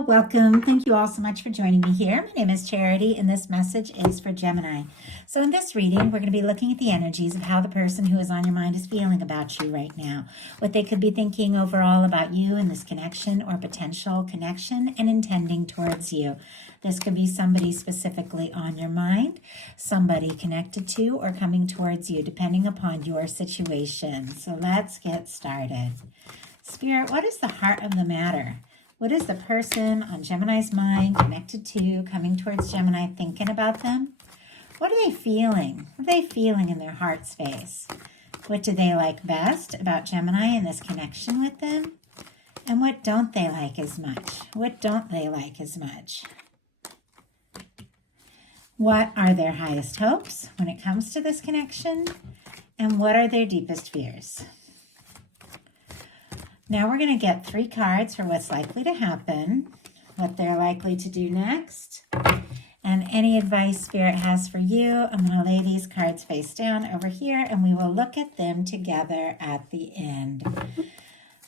Hello, welcome. Thank you all so much for joining me here. My name is Charity, and this message is for Gemini. So in this reading, we're going to be looking at the energies of how the person who is on your mind is feeling about you right now, what they could be thinking overall about you and this connection or potential connection and intending towards you. This could be somebody specifically on your mind, somebody connected to or coming towards you, depending upon your situation. So let's get started. Spirit, what is the heart of the matter? What is the person on Gemini's mind connected to, coming towards Gemini, thinking about them? What are they feeling? What are they feeling in their heart space? What do they like best about Gemini and this connection with them? And what don't they like as much? What don't they like as much? What are their highest hopes when it comes to this connection? And what are their deepest fears? Now we're going to get 3 cards for what's likely to happen, what they're likely to do next, and any advice Spirit has for you. I'm going to lay these cards face down over here, and we will look at them together at the end.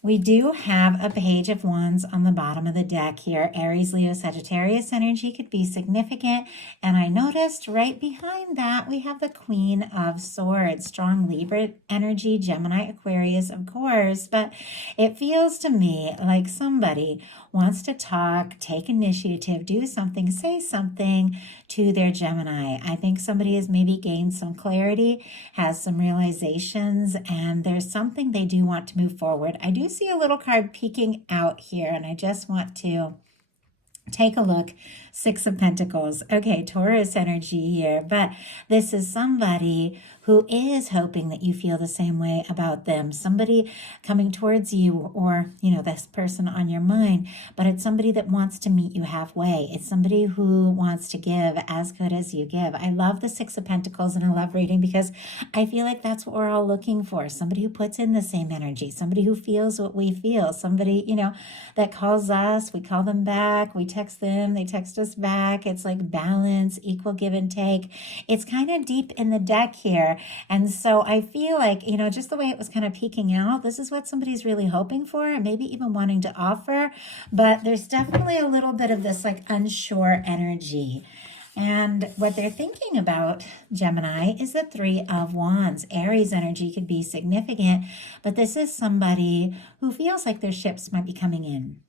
We do have a Page of Wands on the bottom of the deck here. Aries, Leo, Sagittarius energy could be significant. And I noticed right behind that, we have the Queen of Swords. Strong Libra energy, Gemini, Aquarius, of course. But it feels to me like somebody wants to talk, take initiative, do something, say something to their Gemini. I think somebody has maybe gained some clarity, has some realizations, and there's something they do want to move forward. I do see a little card peeking out here, and I just want to take a look. 6 of Pentacles. Okay, Taurus energy here, but this is somebody who is hoping that you feel the same way about them. Somebody coming towards you, or, this person on your mind, but it's somebody that wants to meet you halfway. It's somebody who wants to give as good as you give. I love the 6 of Pentacles in a love reading because I feel like that's what we're all looking for. Somebody who puts in the same energy, somebody who feels what we feel, somebody, that calls us, we call them back, we text them, they text us back. It's like balance, equal give and take. It's kind of deep in the deck here. And so I feel like, just the way it was kind of peeking out, this is what somebody's really hoping for and maybe even wanting to offer. But there's definitely a little bit of this like unsure energy. And what they're thinking about, Gemini, is the 3 of Wands. Aries energy could be significant, but this is somebody who feels like their ships might be coming in.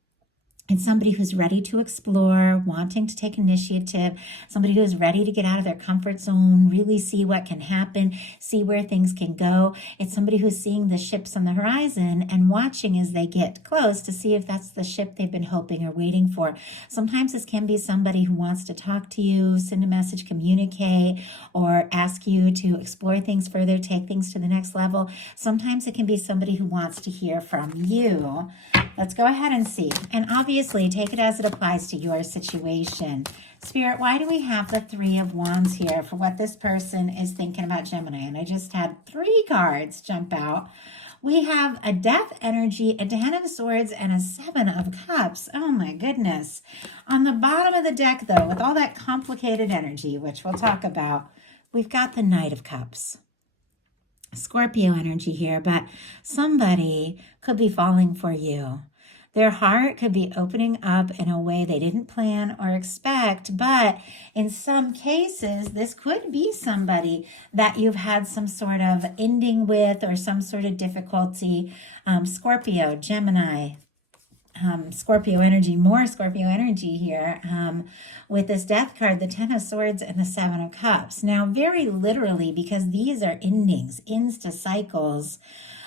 It's somebody who's ready to explore, wanting to take initiative, somebody who's ready to get out of their comfort zone, really see what can happen, see where things can go. It's somebody who's seeing the ships on the horizon and watching as they get close to see if that's the ship they've been hoping or waiting for. Sometimes this can be somebody who wants to talk to you, send a message, communicate, or ask you to explore things further, take things to the next level. Sometimes it can be somebody who wants to hear from you. Let's go ahead and see. And obviously, take it as it applies to your situation. Spirit, why do we have the 3 of Wands here for what this person is thinking about Gemini? And I just had 3 cards jump out. We have a Death energy, a 10 of Swords, and a 7 of Cups. Oh my goodness. On the bottom of the deck, though, with all that complicated energy, which we'll talk about, we've got the Knight of Cups. Scorpio energy here, but somebody could be falling for you. Their heart could be opening up in a way they didn't plan or expect, but in some cases, this could be somebody that you've had some sort of ending with or some sort of difficulty. Scorpio, Gemini, Scorpio energy, more Scorpio energy here with this Death card, the 10 of Swords and the 7 of Cups. Now, very literally, because these are endings, ends to cycles,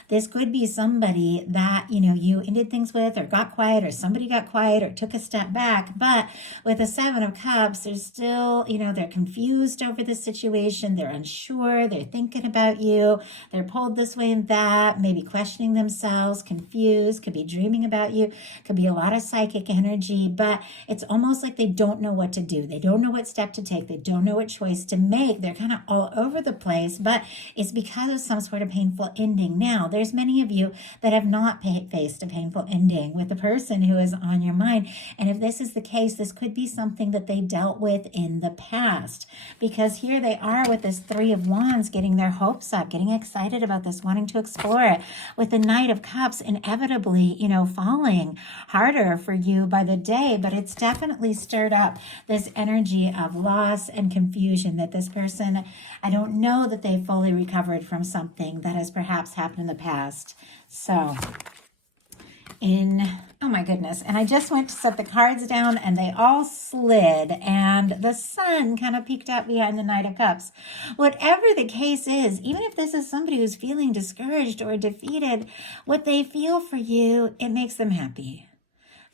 this could be somebody that, you ended things with or got quiet or somebody got quiet or took a step back. But with the 7 of Cups, there's still, they're confused over the situation. They're unsure. They're thinking about you. They're pulled this way and that, maybe questioning themselves, confused, could be dreaming about you, could be a lot of psychic energy, but it's almost like they don't know what to do. They don't know what step to take. They don't know what choice to make. They're kind of all over the place, but it's because of some sort of painful ending. Now, There's many of you that have not faced a painful ending with the person who is on your mind. And if this is the case, this could be something that they dealt with in the past, because here they are with this Three of Wands, getting their hopes up, getting excited about this, wanting to explore it, with the Knight of Cups inevitably, falling harder for you by the day. But it's definitely stirred up this energy of loss and confusion that this person, I don't know that they fully recovered from something that has perhaps happened in the past. So oh my goodness, and I just went to set the cards down and they all slid and the sun kind of peeked out behind the Knight of Cups. Whatever the case is, even if this is somebody who's feeling discouraged or defeated, what they feel for you, it makes them happy.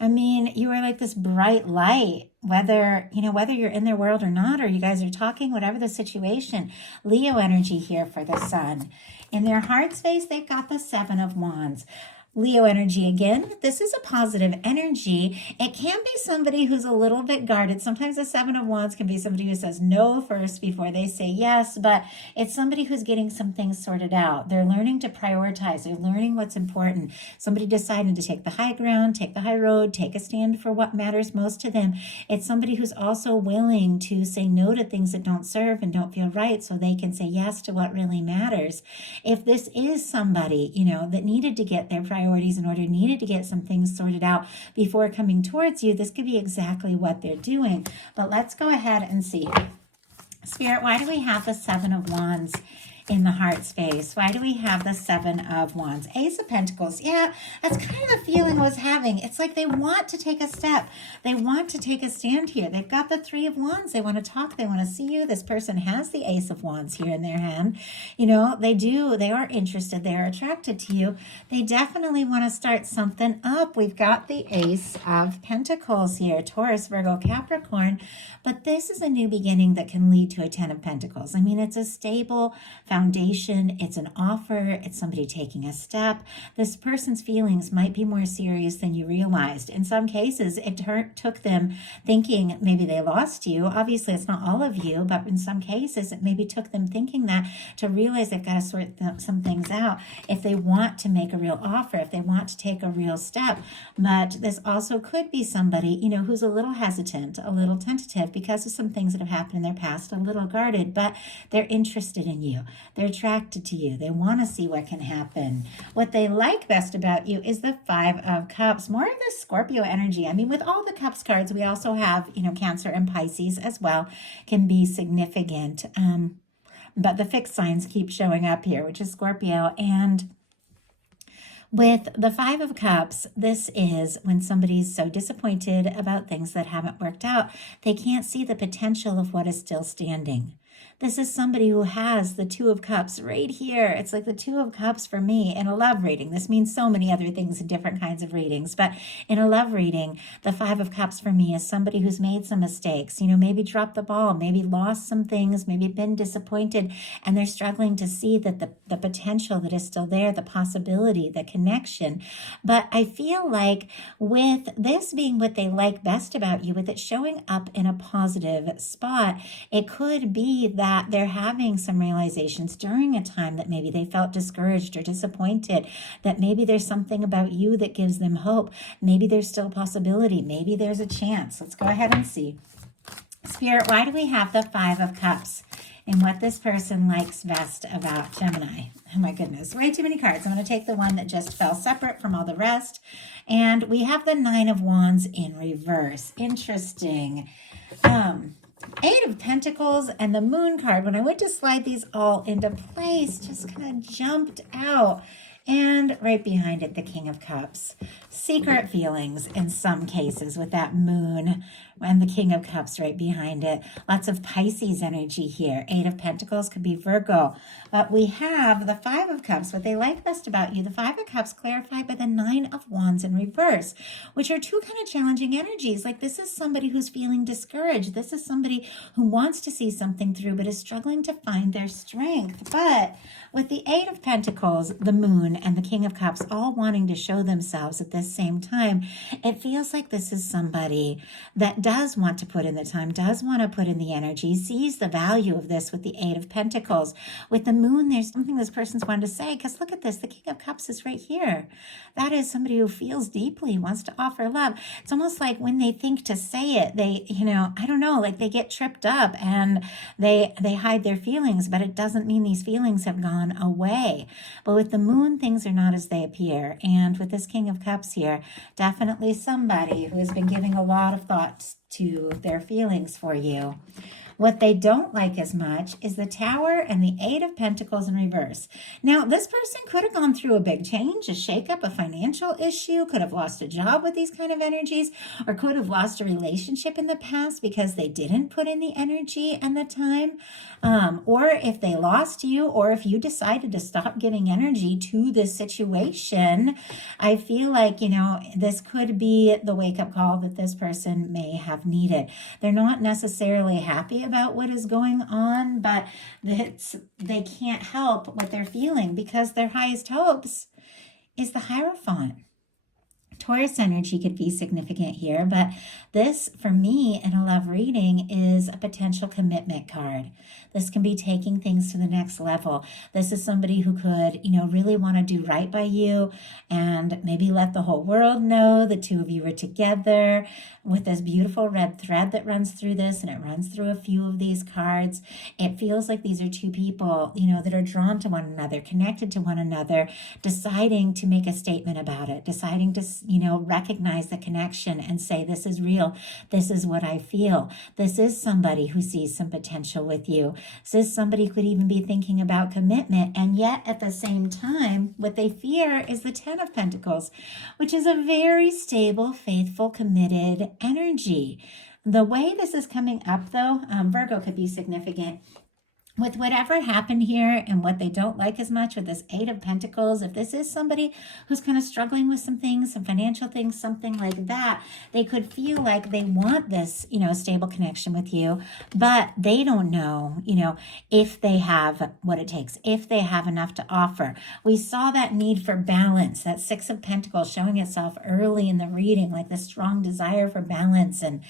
I mean, you are like this bright light, whether you're in their world or not, or you guys are talking, whatever the situation. Leo energy here for the sun. In their heart space, they've got the Seven of Wands. Leo energy again. This is a positive energy. It can be somebody who's a little bit guarded. Sometimes the Seven of Wands can be somebody who says no first before they say yes, but it's somebody who's getting some things sorted out. They're learning to prioritize. They're learning what's important. Somebody deciding to take the high ground, take the high road, take a stand for what matters most to them. It's somebody who's also willing to say no to things that don't serve and don't feel right so they can say yes to what really matters. If this is somebody, that needed to get their priorities in order, needed to get some things sorted out before coming towards you, this could be exactly what they're doing. But let's go ahead and see. Spirit, why do we have the Seven of Wands in the heart space? Why do we have the Seven of Wands? Ace of Pentacles. Yeah, that's kind of the feeling I was having. It's like they want to take a step. They want to take a stand here. They've got the Three of Wands. They want to talk. They want to see you. This person has the Ace of Wands here in their hand. They do. They are interested. They are attracted to you. They definitely want to start something up. We've got the Ace of Pentacles here. Taurus, Virgo, Capricorn. But this is a new beginning that can lead to a Ten of Pentacles. I mean, it's a stable foundation. It's an offer. It's somebody taking a step. This person's feelings might be more serious than you realized. In some cases, it took them thinking maybe they lost you. Obviously, it's not all of you, but in some cases, it maybe took them thinking that to realize they've got to sort some things out if they want to make a real offer, if they want to take a real step. But this also could be somebody, who's a little hesitant, a little tentative because of some things that have happened in their past, a little guarded, but they're interested in you. They're attracted to you. They want to see what can happen. What they like best about you is the Five of Cups, more of the Scorpio energy. I mean, with all the Cups cards, we also have, Cancer and Pisces as well, can be significant. But the fixed signs keep showing up here, which is Scorpio. And with the Five of Cups, this is when somebody's so disappointed about things that haven't worked out, they can't see the potential of what is still standing. This is somebody who has the Two of Cups right here. It's like the Two of Cups for me in a love reading. This means so many other things in different kinds of readings. But in a love reading, the Five of Cups for me is somebody who's made some mistakes, maybe dropped the ball, maybe lost some things, maybe been disappointed, and they're struggling to see that the potential that is still there, the possibility, the connection. But I feel like with this being what they like best about you, with it showing up in a positive spot, it could be that they're having some realizations during a time that maybe they felt discouraged or disappointed, that maybe there's something about you that gives them hope. Maybe there's still a possibility. Maybe there's a chance. Let's go ahead and see. Spirit, why do we have the Five of Cups and what this person likes best about Gemini? Oh my goodness, way too many cards. I'm going to take the one that just fell separate from all the rest. And we have the Nine of Wands in reverse. Interesting. Eight of Pentacles and the Moon card, when I went to slide these all into place, just kind of jumped out. And right behind it, the King of Cups. Secret feelings in some cases with that Moon and the King of Cups right behind it. Lots of Pisces energy here. Eight of Pentacles could be Virgo. But we have the Five of Cups. What they like best about you, the Five of Cups clarified by the Nine of Wands in reverse, which are two kind of challenging energies. Like this is somebody who's feeling discouraged. This is somebody who wants to see something through but is struggling to find their strength. But with the Eight of Pentacles, the Moon, moon and the King of Cups all wanting to show themselves at this same time, it feels like this is somebody that does want to put in the time, does want to put in the energy, sees the value of this with the Eight of Pentacles. With the moon, there's something this person's wanted to say, because look at this, the King of Cups is right here. That is somebody who feels deeply, wants to offer love. It's almost like when they think to say it, they, I don't know, like they get tripped up and they hide their feelings, but it doesn't mean these feelings have gone away. But with the moon, things are not as they appear. And with this King of Cups here, definitely somebody who has been giving a lot of thought to their feelings for you. What they don't like as much is the Tower and the Eight of Pentacles in reverse. Now, this person could have gone through a big change, a shakeup, a financial issue, could have lost a job with these kind of energies, or could have lost a relationship in the past because they didn't put in the energy and the time. Or if they lost you, or if you decided to stop giving energy to this situation, I feel like, this could be the wake-up call that this person may have needed. They're not necessarily happy about what is going on, but they can't help what they're feeling because their highest hopes is the Hierophant. Taurus energy could be significant here, but this, for me, in a love reading, is a potential commitment card. This can be taking things to the next level. This is somebody who could, really want to do right by you and maybe let the whole world know the two of you are together with this beautiful red thread that runs through this, and it runs through a few of these cards. It feels like these are two people, that are drawn to one another, connected to one another, deciding to make a statement about it, deciding to, recognize the connection and say, this is real. This is what I feel. This is somebody who sees some potential with you. This is somebody who could even be thinking about commitment. And yet at the same time, what they fear is the Ten of Pentacles, which is a very stable, faithful, committed energy. The way this is coming up though, Virgo could be significant. With whatever happened here and what they don't like as much with this Eight of Pentacles, if this is somebody who's kind of struggling with some things, some financial things, something like that, they could feel like they want this, stable connection with you, but they don't know, if they have what it takes, if they have enough to offer. We saw that need for balance, that Six of Pentacles showing itself early in the reading, like the strong desire for balance and,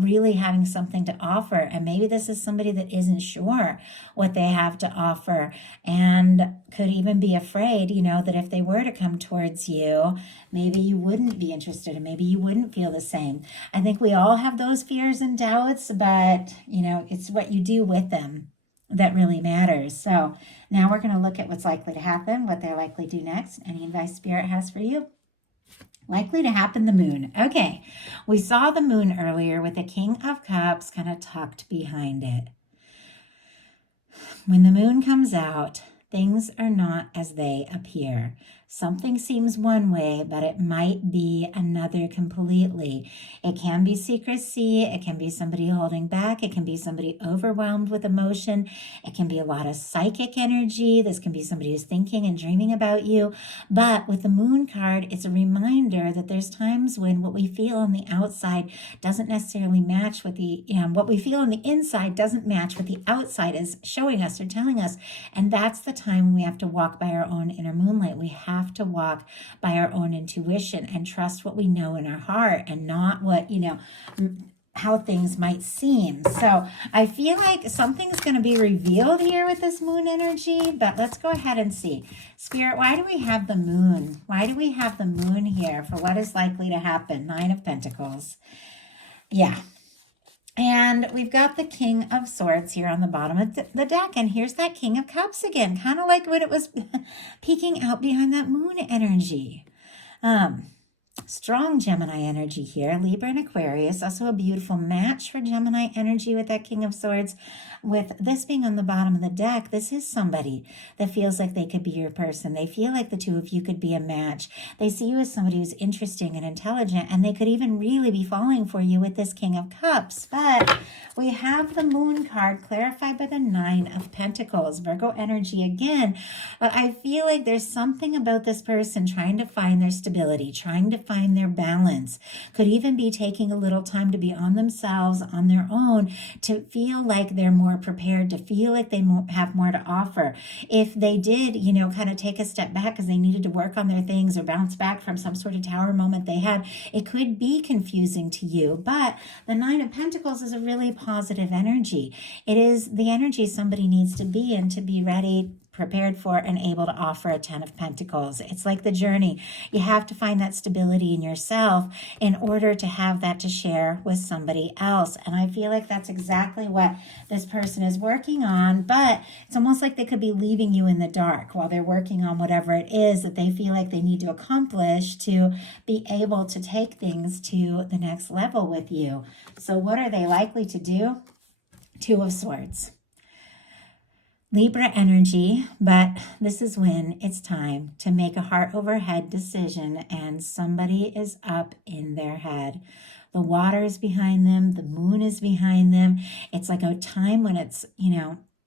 really having something to offer. And maybe this is somebody that isn't sure what they have to offer and could even be afraid, that if they were to come towards you, maybe you wouldn't be interested and maybe you wouldn't feel the same. I think we all have those fears and doubts, but, it's what you do with them that really matters. So now we're going to look at what's likely to happen, what they're likely to do next, any advice Spirit has for you. Likely to happen, the moon. Okay, we saw the moon earlier with the King of Cups kind of tucked behind it. When the moon comes out, things are not as they appear. Something seems one way, but it might be another completely. It can be secrecy. It can be somebody holding back. It can be somebody overwhelmed with emotion. It can be a lot of psychic energy. This can be somebody who's thinking and dreaming about you. But with the moon card, it's a reminder that there's times when what we feel on the outside doesn't necessarily match with what we feel on the inside doesn't match what the outside is showing us or telling us. And that's the time when we have to walk by our own inner moonlight. We have to walk by our own intuition and trust what we know in our heart and not what, how things might seem. So I feel like something's going to be revealed here with this moon energy, but let's go ahead and see. Spirit, why do we have the moon? Why do we have the moon here for what is likely to happen? Nine of Pentacles. Yeah. And we've got the King of Swords here on the bottom of the deck. And here's that King of Cups again, kind of like when it was peeking out behind that moon energy. Strong Gemini energy here, Libra and Aquarius, also a beautiful match for Gemini energy with that King of Swords. With this being on the bottom of the deck, this is somebody that feels like they could be your person. They feel like the two of you could be a match. They see you as somebody who's interesting and intelligent, and they could even really be falling for you with this King of Cups. But we have the Moon card clarified by the Nine of Pentacles, Virgo energy again. But I feel like there's something about this person trying to find their stability, trying to find their balance. Could even be taking a little time to be on themselves, on their own, to feel like they're more prepared, to feel like they have more to offer. If they did, kind of take a step back because they needed to work on their things or bounce back from some sort of tower moment they had, it could be confusing to you. But the Nine of Pentacles is a really positive energy. It is the energy somebody needs to be in to be ready, prepared for, and able to offer a Ten of Pentacles. It's like the journey. You have to find that stability in yourself in order to have that to share with somebody else. And I feel like that's exactly what this person is working on, but it's almost like they could be leaving you in the dark while they're working on whatever it is that they feel like they need to accomplish to be able to take things to the next level with you. So what are they likely to do? Two of Swords. Libra energy, but this is when it's time to make a heart over head decision and somebody is up in their head. The water is behind them. The moon is behind them. It's like a time when it's,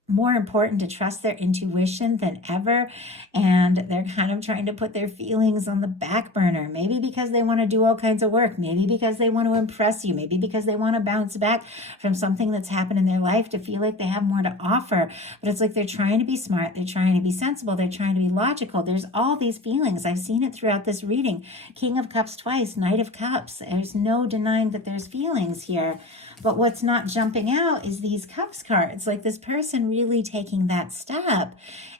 more important to trust their intuition than ever. And they're kind of trying to put their feelings on the back burner. Maybe because they want to do all kinds of work. Maybe because they want to impress you. Maybe because they want to bounce back from something that's happened in their life to feel like they have more to offer. But it's like they're trying to be smart. They're trying to be sensible. They're trying to be logical. There's all these feelings. I've seen it throughout this reading. King of Cups twice, Knight of Cups. There's no denying that there's feelings here. But what's not jumping out is these Cups cards. Like this person really taking that step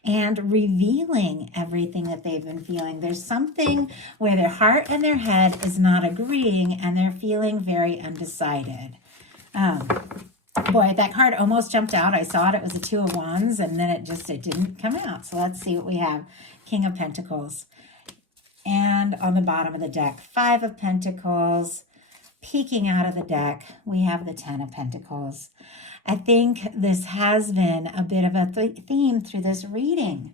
and revealing everything that they've been feeling. There's something where their heart and their head is not agreeing and they're feeling very undecided. Boy, that card almost jumped out. I saw it. It was a Two of Wands, and then it didn't come out. So let's see what we have. King of Pentacles. And on the bottom of the deck, Five of Pentacles. Peeking out of the deck, we have the Ten of Pentacles. I think this has been a bit of a theme through this reading.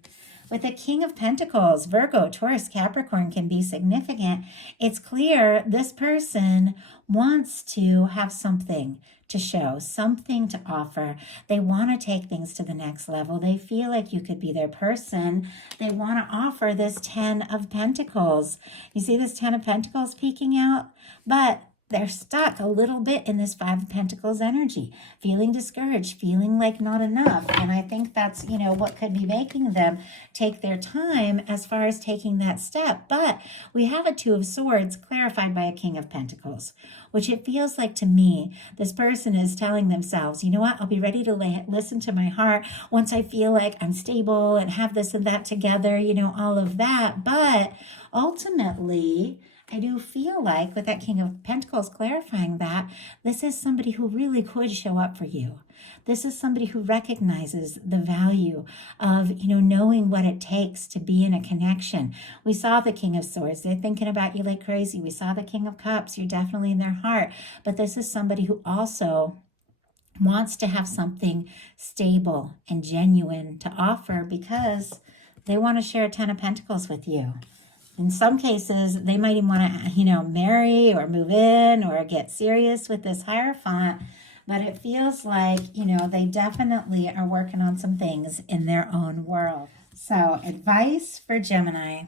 With the King of Pentacles, Virgo, Taurus, Capricorn can be significant. It's clear this person wants to have something to show, something to offer. They want to take things to the next level. They feel like you could be their person. They want to offer this Ten of Pentacles. You see this Ten of Pentacles peeking out? But they're stuck a little bit in this Five of Pentacles energy, feeling discouraged, feeling like not enough. And I think that's, what could be making them take their time as far as taking that step. But we have a Two of Swords clarified by a King of Pentacles, which it feels like to me, this person is telling themselves, you know what, I'll be ready to listen to my heart once I feel like I'm stable and have this and that together, all of that. But ultimately, I do feel like with that King of Pentacles clarifying that, this is somebody who really could show up for you. This is somebody who recognizes the value of, knowing what it takes to be in a connection. We saw the King of Swords. They're thinking about you like crazy. We saw the King of Cups. You're definitely in their heart. But this is somebody who also wants to have something stable and genuine to offer because they want to share a Ten of Pentacles with you. In some cases, they might even want to, marry or move in or get serious with this Hierophant. But it feels like, they definitely are working on some things in their own world. So advice for Gemini,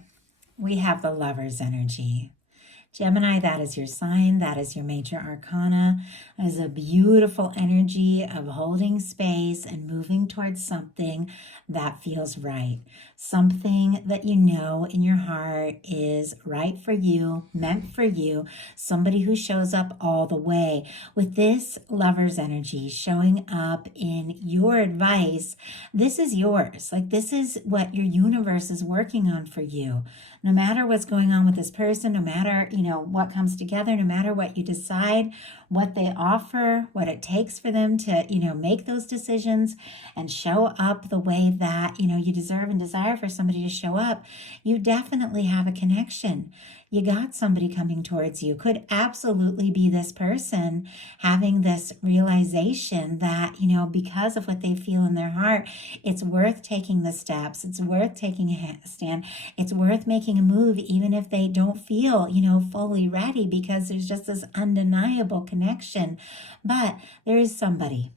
we have the Lover's energy. Gemini, that is your sign. That is your major arcana. It is a beautiful energy of holding space and moving towards something that feels right. Something that in your heart is right for you, meant for you. Somebody who shows up all the way. With this Lover's energy showing up in your advice, this is yours. Like this is what your universe is working on for you. No matter what's going on with this person, no matter, what comes together, no matter what you decide, what they offer, what it takes for them to, make those decisions and show up the way that, you deserve and desire for somebody to show up, you definitely have a connection. You got somebody coming towards you. Could absolutely be this person having this realization that, because of what they feel in their heart, it's worth taking the steps. It's worth taking a stand. It's worth making a move, even if they don't feel, fully ready, because there's just this undeniable connection. But there is somebody.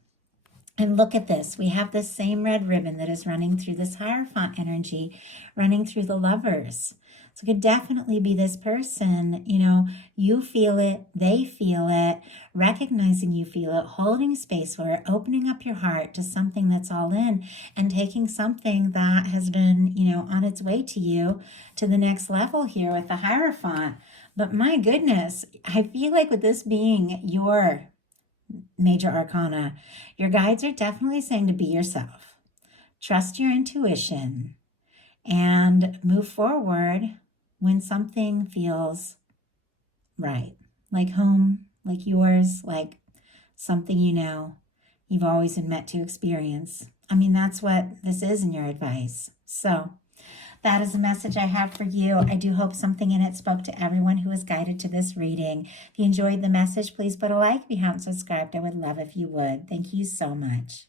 And look at this. We have this same red ribbon that is running through this Hierophant energy, running through the Lovers. So it could definitely be this person, you know, you feel it, they feel it, recognizing you feel it, holding space for it, opening up your heart to something that's all in, and taking something that has been, you know, on its way to you to the next level here with the Hierophant. But my goodness, I feel like with this being your major arcana, your guides are definitely saying to be yourself. Trust your intuition and move forward when something feels right, like home, like yours, like something you know you've always been meant to experience. I mean, that's what this is in your advice. So that is the message I have for you. I do hope something in it spoke to everyone who was guided to this reading. If you enjoyed the message, please put a like. If you haven't subscribed, I would love if you would. Thank you so much.